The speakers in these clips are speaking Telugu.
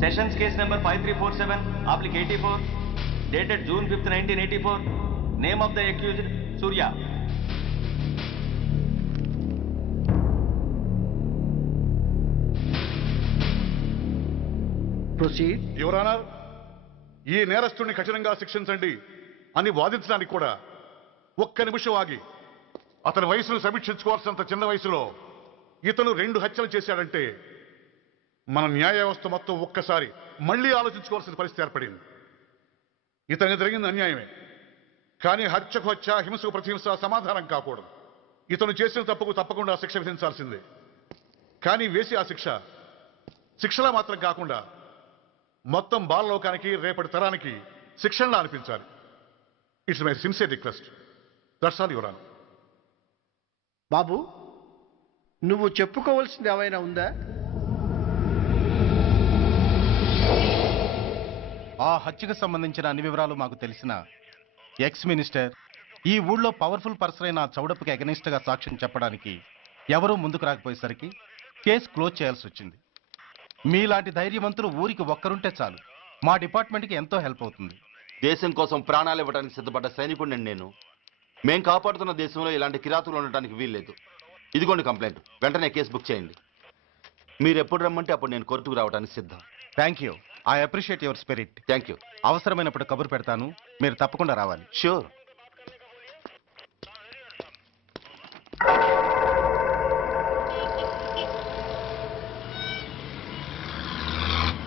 Sessions case number 5347, applic 84, dated June 5th, 1984. Name of the accused, Surya. Proceed. Your Honor, ఈ నేరస్తుని కఠినంగా శిక్షించండి అని వాదించడానికి కూడా ఒక్క నిమిషం ఆగి అతని వయసును సమీక్షించుకోవాల్సినంత చిన్న వయసులో ఇతను 2 హత్యలు చేశాడంటే మన న్యాయ వ్యవస్థ మొత్తం ఒక్కసారి మళ్లీ ఆలోచించుకోవాల్సిన పరిస్థితి ఏర్పడింది. ఇతనికి జరిగింది అన్యాయమే, కానీ హత్యకు హత్య, హింసకు ప్రతిహింస సమాధానం కాకూడదు. ఇతను చేసిన తప్పుకు తప్పకుండా శిక్ష విధించాల్సిందే. కానీ వేసి ఆ శిక్షలా మాత్రం కాకుండా మొత్తం బాలలోకానికి, రేపటి తరానికి శిక్షణలా అనిపించాలి. It's my sincere request. That's all your honour. బాబు, నువ్వు చెప్పుకోవాల్సింది ఏమైనా ఉందా? ఆ హత్యకు సంబంధించిన అన్ని వివరాలు మాకు తెలిసిన ఎక్స్ మినిస్టర్ ఈ ఊళ్ళో పవర్ఫుల్ పర్సన్ అయిన చౌడప్పకి అగెనిస్ట్ గా సాక్ష్యం చెప్పడానికి ఎవరూ ముందుకు రాకపోయేసరికి కేసు క్లోజ్ చేయాల్సి వచ్చింది. మీలాంటి ధైర్యవంతులు ఊరికి ఒక్కరుంటే చాలు, మా డిపార్ట్మెంట్కి ఎంతో హెల్ప్ అవుతుంది. దేశం కోసం ప్రాణాలు ఇవ్వడానికి సిద్ధపడ్డ సైనికుడిని నేను. మేం కాపాడుతున్న దేశంలో ఇలాంటి కిరాతులు ఉండటానికి వీల్లేదు. ఇదిగోండి కంప్లైంట్, వెంటనే కేసు బుక్ చేయండి. మీరు ఎప్పుడు రమ్మంటే అప్పుడు నేను కోర్టుకు రావడానికి సిద్ధం. Thank you, I appreciate your spirit. Thank you. అవసరమైనప్పుడు కబురు పెడతాను, మీరు తప్పకుండా రావాలి. షూర్.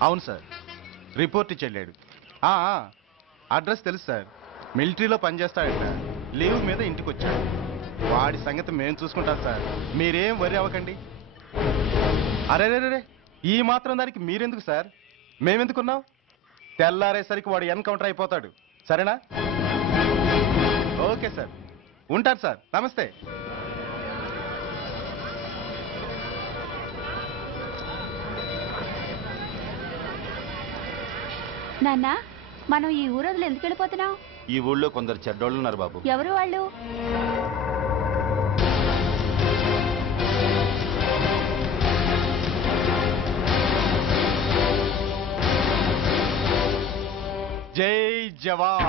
అవును సార్, రిపోర్ట్ ఇచ్చి వెళ్ళాడు. అడ్రస్ తెలుసు సార్, మిలిటరీలో పనిచేస్తాడంట. లీవ్ మీద ఇంటికి వచ్చాడు. వాడి సంగతి మేము చూసుకుంటాం సార్, మీరేం వరి అవ్వకండి. అరే, ఈ మాత్రం దానికి మీరెందుకు సార్, మేమెందుకున్నాం? తెల్లారేసరికి వాడు ఎన్కౌంటర్ అయిపోతాడు. సరేనా? ఓకే సార్, ఉంటారు సార్, నమస్తే. నాన్న, మనం ఈ ఊరోజులు ఎందుకు వెళ్ళిపోతున్నాం? ఈ ఊళ్ళో కొందరు చెడ్డోళ్ళు ఉన్నారు బాబు. ఎవరు వాళ్ళు? జై జవాన్.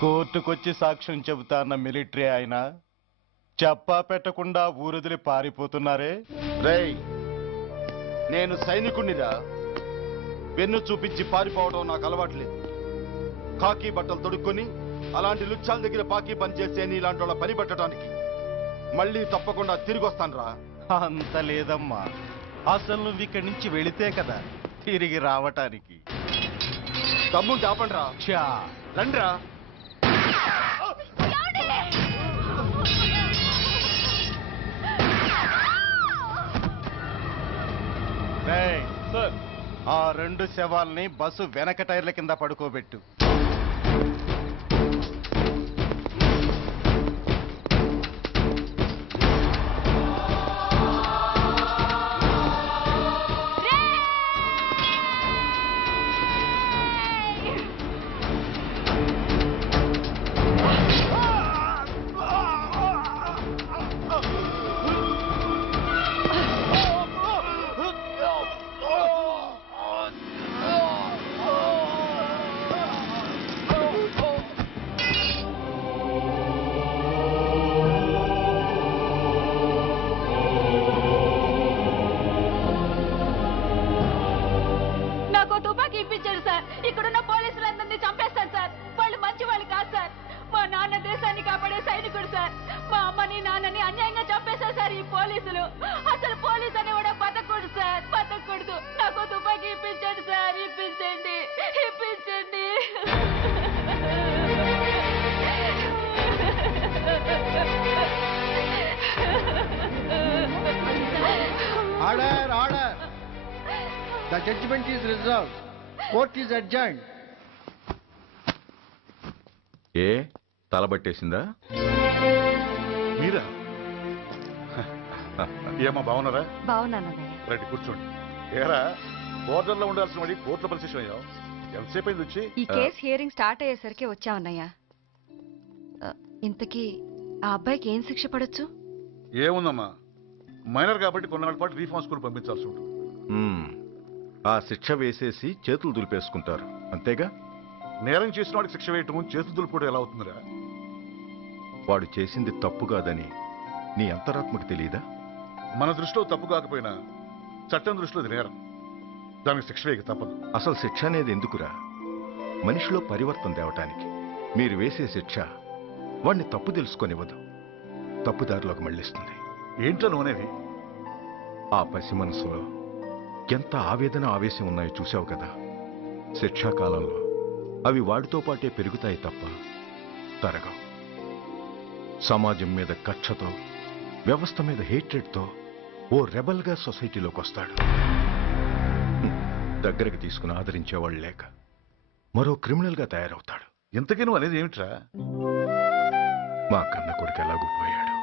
కోర్టుకొచ్చి సాక్ష్యం చెబుతాన్న మిలిటరీ ఆయన చెప్పా పెట్టకుండా ఊరుదిలి పారిపోతున్నారే. రేయ్, నేను సైనికుణ్ణిరా. వెన్ను చూపించి పారిపోవడం నాకు అలవాట్లేదు. కాకి బట్టలు తొడుక్కొని అలాంటి లుచ్చాల దగ్గర పాకి పనిచేసే నీలాంటి వాళ్ళ పని పెట్టడానికి మళ్ళీ తప్పకుండా తిరిగి వస్తాను రా. అంత లేదమ్మా, అసలు నువ్వు ఇక్కడి నుంచి వెళితే కదా తిరిగి రావటానికి. తమ్ముంటే ఆపండి రా. రండిరా. ఆ 2 శవాల్ని బస్సు వెనక టైర్ల కింద పడుకోబెట్టు. The judgment is reserved. Court is adjourned. ఏ తలబట్టేసిందా? మీరా? ఏమా బాగున్నారా? బాగున్నానన్నయ్య. రండి కూర్చోండి. ఏరా, బోర్డర్లో ఉండాల్సిన వాడి కోర్టులో పరిశీలన అయ్యావు. ఎంతసేపు అయింది వచ్చి? ఈ కేసు హియరింగ్ స్టార్ట్ అయ్యేసరికి వచ్చామన్నయ్య. ఇంతకీ ఆ అబ్బాయికి ఏం శిక్ష పడొచ్చు? ఏముందమ్మా, మైనర్ కాబట్టి కొన్నాళ్ళ పాటు రీఫార్మ్ స్కూల్ పంపించాల్సి ఉంటుంది. ఆ శిక్ష వేసేసి చేతులు దులిపేసుకుంటారు అంతేగా? నేరం చేసిన వాడికి శిక్ష వేయటం చేతులు దులుపుకోవడం ఎలా అవుతుందిరా? వాడు చేసింది తప్పు కాదని నీ అంతరాత్మకు తెలియదా? మన దృష్టిలో తప్పు కాకపోయినా చట్టం దృష్టిలో ఇది నేరం. దానికి శిక్ష వేయక తప్పదు. అసలు శిక్ష అనేది ఎందుకురా? మనిషిలో పరివర్తన తేవటానికి. మీరు వేసే శిక్ష వాడిని తప్పు తెలుసుకొనివ్వదు, తప్పుదారిలోకి మళ్ళిస్తుంది. ఏంటో నువ్వనేది? ఆ పసి మనసులో ఎంత ఆవేదన ఆవేశం ఉన్నాయో చూశావు కదా. శిక్షాకాలంలో అవి వాడితో పాటే పెరుగుతాయి తప్ప తరగవు. సమాజం మీద కక్షతో, వ్యవస్థ మీద హేట్రెడ్తో ఓ రెబల్గా సొసైటీలోకి వస్తాడు. దగ్గరికి తీసుకుని ఆదరించేవాళ్ళు లేక మరో క్రిమినల్గా తయారవుతాడు. ఇంతకీ నువ్వు అనేది ఏమిట్రా? మా కన్న కొడుకు ఎలాగూ పోయాడు,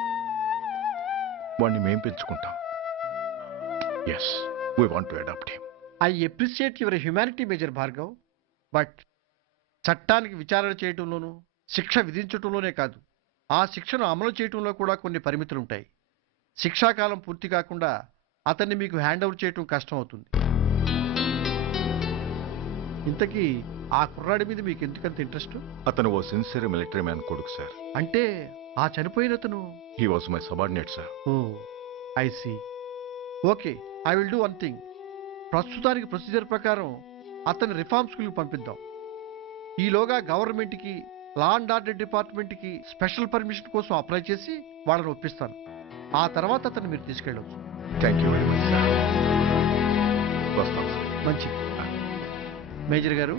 వాణ్ణి మేం పెంచుకుంటాం. Yes, we want to adopt him. I appreciate your humanity major Bhargav, but చట్టానికి విచారణ చేయటంలోనూ శిక్ష విధించటంలోనే కాదు, ఆ శిక్షను అమలు చేయటంలో కూడా కొన్ని పరిమితులు ఉంటాయి. శిక్షాకాలం పూర్తి కాకుండా అతన్ని మీకు హ్యాండ్ ఓవర్ చేయటం కష్టం అవుతుంది. ఇంతకీ ఆ కుర్రాడి మీద మీకు ఎందుకంత ఇంట్రెస్ట్? అతను ఓ సిన్సియర్ మిలిటరీ మ్యాన్ కొడుకు సార్. అంటే ఆ చనిపోయిన అతను? He was my subordinate sir. Oh I see. Okay, I will do one thing. ప్రస్తుతానికి ప్రొసీజర్ ప్రకారం అతన్ని రిఫార్మ్ స్కూల్కి పంపిద్దాం. ఈలోగా గవర్నమెంట్కి, లా అండ్ ఆర్డర్ డిపార్ట్మెంట్కి స్పెషల్ పర్మిషన్ కోసం అప్లై చేసి వాళ్ళని ఒప్పిస్తాను. ఆ తర్వాత అతన్ని మీరు తీసుకెళ్ళవచ్చు. Thank you very much sir. వస్తాం సార్. మంచిది. మేజర్ గారు,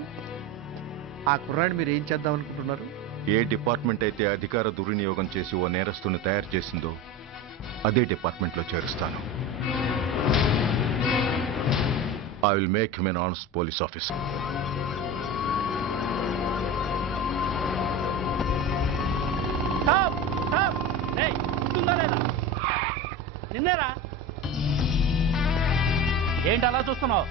ఆ కుర్రాడిని మీరు ఏం చేద్దాం అనుకుంటున్నారు? ఏ డిపార్ట్మెంట్ అయితే అధికార దుర్వినియోగం చేసి ఓ నేరస్తుని తయారు చేసిందో అదే డిపార్ట్మెంట్లో చేరుస్తాను. I will make him an honest police officer. నిన్నేరా? ఏంటి అలా చూస్తున్నావు?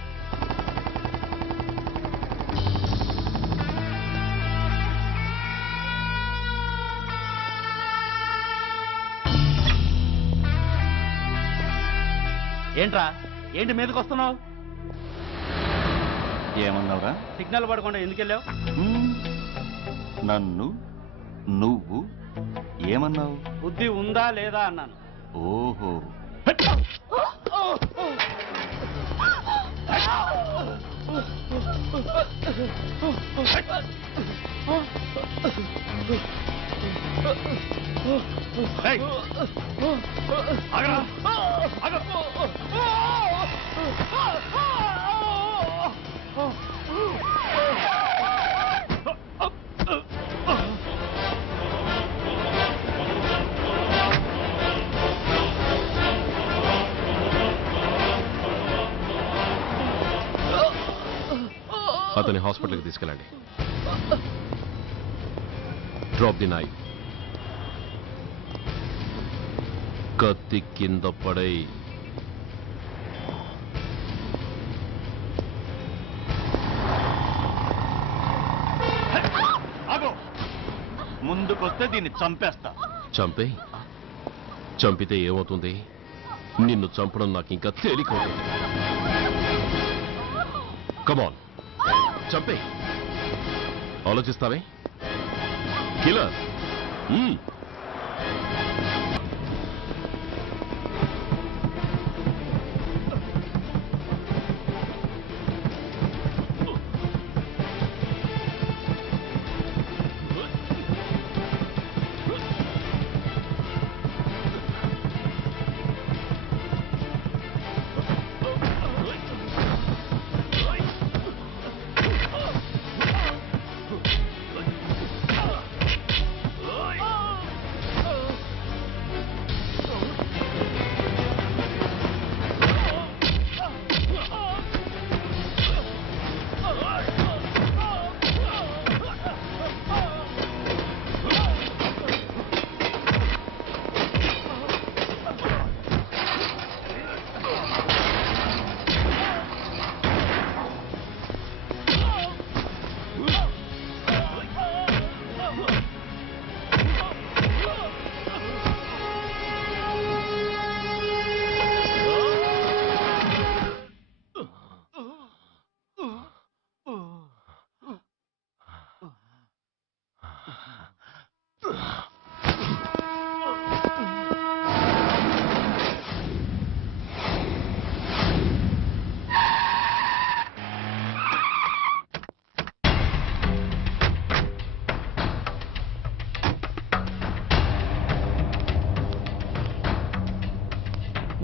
ఏంట్రా, ఏంటి మీదకి వస్తున్నావు? ఏమన్నావురా? సిగ్నల్ పడకుండా ఎందుకు వెళ్ళావు? నన్ను నువ్వు ఏమన్నావు? బుద్ధి ఉందా లేదా అన్నాను. ఓహో, అతని హాస్పిటల్కి తీసుకెళ్ళండి. Drop the knife. కత్తి కింద పడై. ముందుకొస్తే దీన్ని చంపేస్తా. చంపితే ఏమవుతుంది? నిన్ను చంపడం నాకు ఇంకా తేలికవుతుంది. కమాన్, చంపే. ఆలోచిస్తావే కిల్లర్?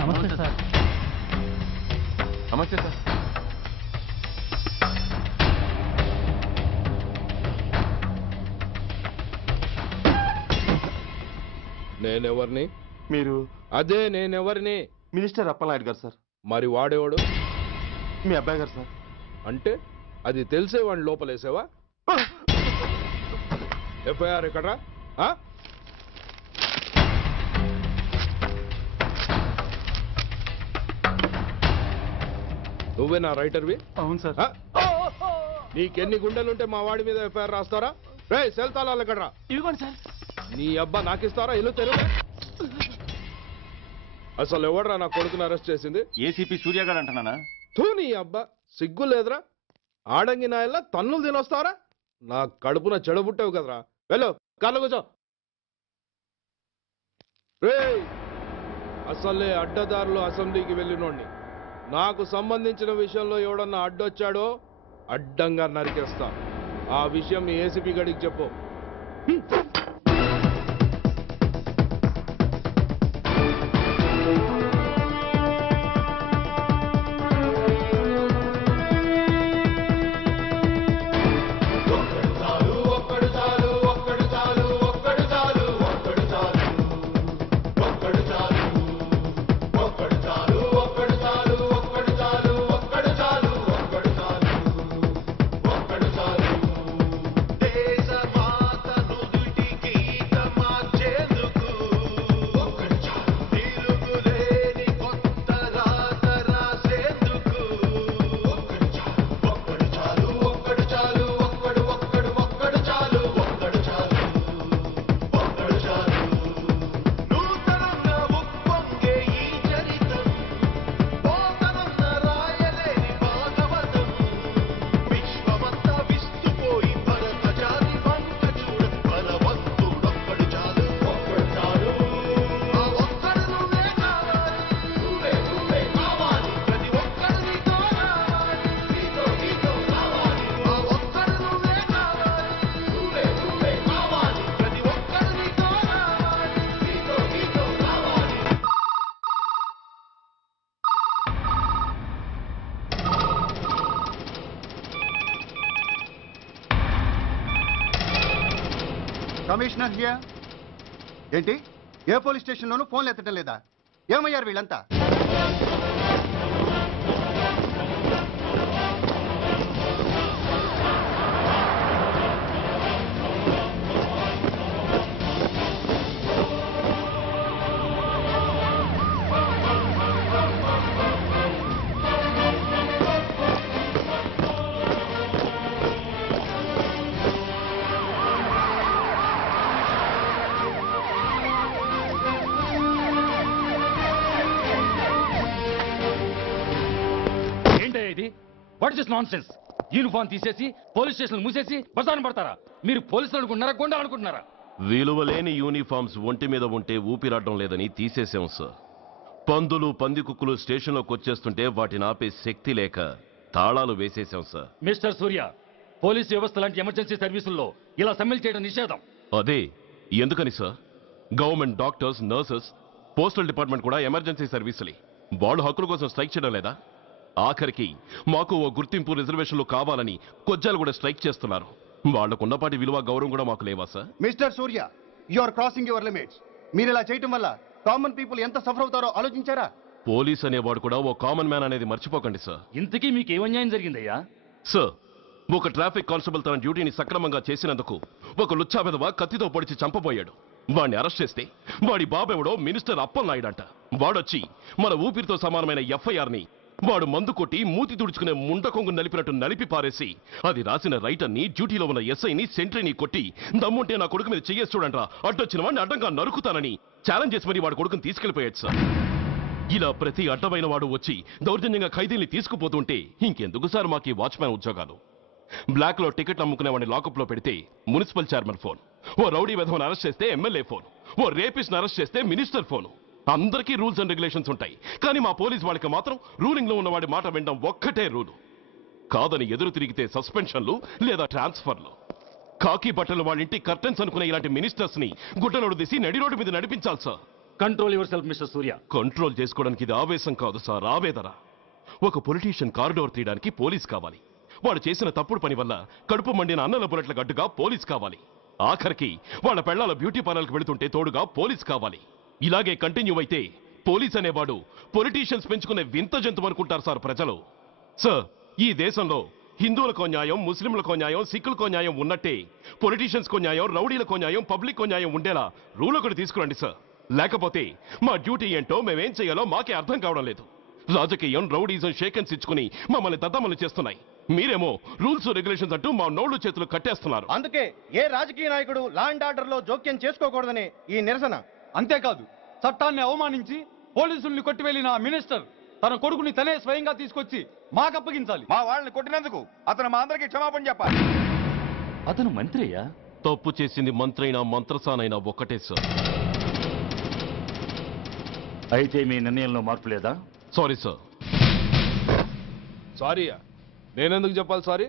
నమస్తే సార్. నమస్తే సార్. నేనెవరిని? మీరు అదే నేనెవరిని? మినిస్టర్ అప్పలనాయుడు గారు సార్. మరి వాడేవాడు? మీ అబ్బాయి గారు సార్. అంటే అది తెలిసే వాడిని లోపలేసావా? ఎఫ్ఐఆర్ ఎక్కడ్రా? ఆ? నువ్వే నా రైటర్వి? అవును సార్. ఆ? నీకెన్ని గుండెలుంటే మా వాడి మీద ఎఫ్ఐఆర్ రాస్తారా? రే సెల్ తాళాలు ఎక్కడ్రా? ఇదిగోండి సార్. నీ అబ్బా నాకిస్తారా? ఇల్లు తెరువు. అసలు ఎవడ్రా నా కొడుకుని అరెస్ట్ చేసింది? ఏసీపీ సూర్య గారు అంటున్నానా? తూ నీ అబ్బా సిగ్గు లేదురా? ఆడంగి నాయల్లా తన్నులు తినొస్తారా? నా కడుపున చెడబుట్టావు కదరా. వెళ్ళు కార్లో కూర్చో. రే అసలే అడ్డదారులు అసెంబ్లీకి వెళ్ళినోడిని. నాకు సంబంధించిన విషయంలో ఎవడన్నా అడ్డొచ్చాడో అడ్డంగా నరికేస్తా. ఆ విషయం మీ ఏసీపీ గడికి చెప్పు. Commissioner here. ఏంటి ఏ పోలీస్ స్టేషన్లోనూ ఫోన్లు ఎత్తడం లేదా? ఏమయ్యారు వీళ్ళంతా? What is nonsense? యూనిఫామ్ తీసేసి పోలీస్ స్టేషన్ మూసేసి బజారు పడతారా? మీరు పోలీసులు అనుకుంటున్నారా, గుండా అనుకుంటున్నారా? విలువలేని యూనిఫామ్స్ ఒంటి మీద ఉంటే ఊపిరాడడం లేదని తీసేసాం సార్. పందులు పందికుక్కులు స్టేషన్లోకి వచ్చేస్తుంటే వాటిని ఆపే శక్తి లేక తాళాలు వేసేసాం సార్. మిస్టర్ సూర్య, పోలీస్ వ్యవస్థ లాంటి ఎమర్జెన్సీ సర్వీసుల్లో ఇలా సమ్మెలు చేయడం నిషేధం. అదే ఎందుకని sir? Government doctors, nurses, postal department కూడా ఎమర్జెన్సీ సర్వీసులే. వాళ్ళు హక్కుల కోసం స్ట్రైక్ చేయడం లేదా? ఆఖరికి మాకు ఓ గుర్తింపు రిజర్వేషన్లు కావాలని కొజ్జాలు కూడా స్ట్రైక్ చేస్తున్నారు. వాళ్లకున్నపాటి విలువ గౌరవం కూడా మాకు లేవా sir? Mister Surya, you are crossing your limits. మీరు ఇలా చేయటం వల్ల కామన్ పీపుల్ ఎంత సఫర్ అవుతారో ఆలోచించారా? పోలీస్ అనేవాడు కూడా ఓ కామన్ మ్యాన్ అనేది మర్చిపోకండి సార్. ఇంతకీ మీకు ఏమన్యాయం జరిగిందయ్యా? సార్, ఒక ట్రాఫిక్ కానిస్టేబుల్ తన డ్యూటీని సక్రమంగా చేసినందుకు ఒక లుచ్చా విధవ కత్తితో పొడిచి చంపబోయాడు. వాడిని అరెస్ట్ చేస్తే వాడి బాబెవడో మినిస్టర్ అప్పలనాయుడు అంట. వాడొచ్చి మన ఊపిరితో సమానమైన ఎఫ్ఐఆర్ని వాడు మందు కొట్టి మూతి తుడుచుకునే ముండకొంగు నలిపినట్టు నలిపి పారేసి అది రాసిన రైటర్ని, డ్యూటీలో ఉన్న ఎస్ఐని, సెంట్రీని కొట్టి దమ్ముంటే నా కొడుకు మీద చెయ్యేసి చూడంట్రా, అడ్డొచ్చిన వాడిని అడ్డంగా నరుకుతానని ఛాలెంజ్ చేసి మరి వాడు కొడుకుని తీసుకెళ్లిపోయాడు సార్. ఇలా ప్రతి అడ్డమైన వాడు వచ్చి దౌర్జన్యంగా ఖైదీల్ని తీసుకుపోతుంటే ఇంకెందుకు సార్ మాకు ఈ వాచ్మ్యాన్ ఉద్యోగాలు? బ్లాక్ లో టికెట్ అమ్ముకునే వాడిని లాకప్ లో పెడితే మున్సిపల్ చైర్మన్ ఫోన్, ఓ రౌడీ విధవను అరెస్ట్ చేస్తే ఎమ్మెల్యే ఫోన్, ఓ రేపిస్ట్ అరెస్ట్ చేస్తే మినిస్టర్ ఫోన్. అందరికీ రూల్స్ అండ్ రెగ్యులేషన్స్ ఉంటాయి, కానీ మా పోలీస్ వాళ్ళకి మాత్రం రూలింగ్ లో ఉన్నవాడి మాట వినడం ఒక్కటే రూలు. కాదని ఎదురు తిరిగితే సస్పెన్షన్లు లేదా ట్రాన్స్ఫర్లు. కాకి బట్టలు వాళ్ళ ఇంటి కర్టెన్స్ అనుకునే ఇలాంటి మినిస్టర్స్ ని గుడ్డనోడు తీసి నడి రోడ్డు మీద నడిపించాలి sir. Control your self mister Surya. Control చేసుకోవడానికి ఇది ఆవేశం కాదు సార్, ఆవేదన. ఒక పొలిటీషియన్ కారిడోర్ తీయడానికి పోలీస్ కావాలి. వాడు చేసిన తప్పుడు పని వల్ల కడుపు మండిన అన్నల బుల్లెట్ల గడ్డుగా పోలీస్ కావాలి. ఆఖరికి వాళ్ళ పెళ్లాల బ్యూటీ పార్లర్కి వెళుతుంటే తోడుగా పోలీస్ కావాలి. ఇలాగే కంటిన్యూ అయితే పోలీస్ అనేవాడు పొలిటీషియన్స్ పెంచుకునే వింత జంతువు అనుకుంటారు సార్ ప్రజలు. సార్, ఈ దేశంలో హిందువులకో న్యాయం, ముస్లింలకో న్యాయం, సిక్కులకో న్యాయం ఉన్నట్టే పొలిటీషియన్స్కో న్యాయం, రౌడీలకో న్యాయం, పబ్లిక్కో న్యాయం ఉండేలా రూల్ ఒకటి తీసుకురండి సార్. లేకపోతే మా డ్యూటీ ఏంటో మేమేం చేయాలో మాకే అర్థం కావడం లేదు. రాజకీయం, రౌడీజం షేకెన్స్ ఇచ్చుకుని మమ్మల్ని దద్దమలు చేస్తున్నాయి. మీరేమో రూల్స్ రెగ్యులేషన్స్ అంటూ మా నోళ్లు చేతులు కట్టేస్తున్నారు. అందుకే ఏ రాజకీయ నాయకుడు లా అండ్ ఆర్డర్ లో జోక్యం చేసుకోకూడదని ఈ నిరసన. అంతేకాదు, చట్టాన్ని అవమానించి పోలీసుల్ని కొట్టివెళ్లిన మినిస్టర్ తన కొడుకుని తనే స్వయంగా తీసుకొచ్చి మాకు అప్పగించాలి. మా వాళ్ళని కొట్టినందుకు అతను మా అందరికీ క్షమాపణ చెప్పాలి. అతను మంత్రి అయ్యా. తప్పు చేసింది మంత్రైనా మంత్రసానైనా ఒక్కటే సార్. అయితే మీ నిర్ణయంలో మార్పు లేదా? Sorry sir. సారీయా? నేనెందుకు చెప్పాలి సారీ?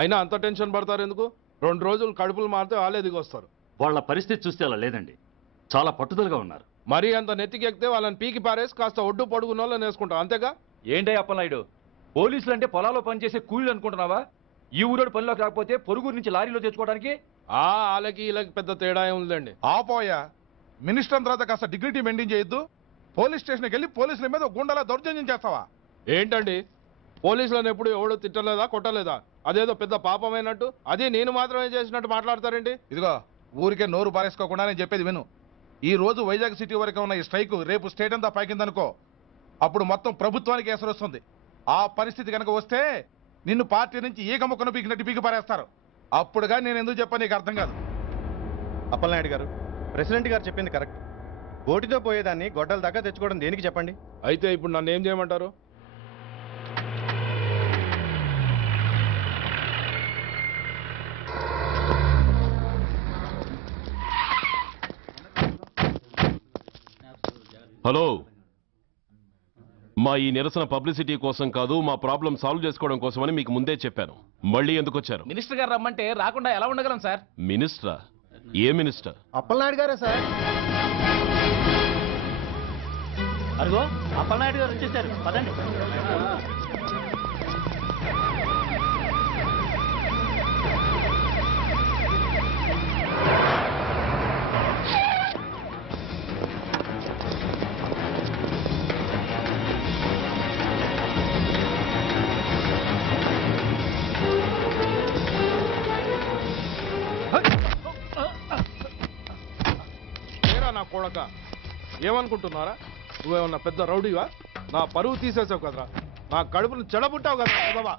అయినా అంత టెన్షన్ పడతారు ఎందుకు? 2 రోజులు కడుపులు మారితే వాళ్ళే దిగొస్తారు. వాళ్ళ పరిస్థితి చూస్తే అలా లేదండి, చాలా పట్టుదలగా ఉన్నారు. మరీ అంత నెత్తికెక్కితే వాళ్ళని పీకి పారేసి కాస్త ఒడ్డు పొడుగున్న వాళ్ళని వేసుకుంటాం, అంతేగా? ఏంటే అప్పలనాయుడు, పోలీసులు అంటే పొలాల్లో పనిచేసే కూలీలు అనుకుంటున్నావా? ఈ ఊరోడు పనిలోకి రాకపోతే పొరుగురు నుంచి లారీలో తెచ్చుకోవడానికి వాళ్ళకి వీళ్ళకి పెద్ద తేడా ఉందండి. ఆపోయా, మినిస్టర్ తర్వాత కాస్త డిగ్నిటీ మెయింటైన్ చేయొద్దు. పోలీస్ స్టేషన్కి వెళ్ళి పోలీసుల మీద గుండాల దౌర్జన్యం చేస్తావా? ఏంటండి, పోలీసులను ఎప్పుడు ఎవడో తిట్టలేదా, కొట్టలేదా? అదేదో పెద్ద పాపమైనట్టు, అదే నేను మాత్రమే చేసినట్టు మాట్లాడతారేంటి? ఇదిగో, ఊరికే నోరు బారేసుకోకుండా నేను చెప్పేది విను. ఈ రోజు వైజాగ్ సిటీ వరకు ఉన్న ఈ స్ట్రైక్ రేపు స్టేట్ అంతా పైకిందనుకో, అప్పుడు మొత్తం ప్రభుత్వానికి ఎసరు వస్తుంది. ఆ పరిస్థితి కనుక వస్తే నిన్ను పార్టీ నుంచి ఈగ ముక్కను పీకినట్టు పీకి పారేస్తారు. అప్పుడుగా నేను ఎందుకు చెప్పా నీకు అర్థం కాదు. అప్పలనాయుడు గారు, ప్రెసిడెంట్ గారు చెప్పింది కరెక్ట్. ఓటితో పోయేదాన్ని గొడ్డల దాకా తెచ్చుకోవడం దేనికి చెప్పండి? అయితే ఇప్పుడు నన్ను ఏం చేయమంటారు? హలో, మా ఈ నిరసన పబ్లిసిటీ కోసం కాదు, మా ప్రాబ్లం సాల్వ్ చేసుకోవడం కోసమని మీకు ముందే చెప్పాను. మళ్ళీ ఎందుకు వచ్చారు? మినిస్టర్ గారు రమ్మంటే రాకుండా ఎలా ఉండగలం సార్? మినిస్టరా? ఏ మినిస్టర్? అప్పలనాయుడు గారే సార్. అదిగో అప్పలనాయుడు గారు వచ్చేసారు, పదండి. నా కొడక, ఏమనుకుంటున్నారా? నువ్వేమన్నా పెద్ద రౌడీవా? నా పరువు తీసేసావు కదరా, నా కడుపును చెడబుట్టావు కదా.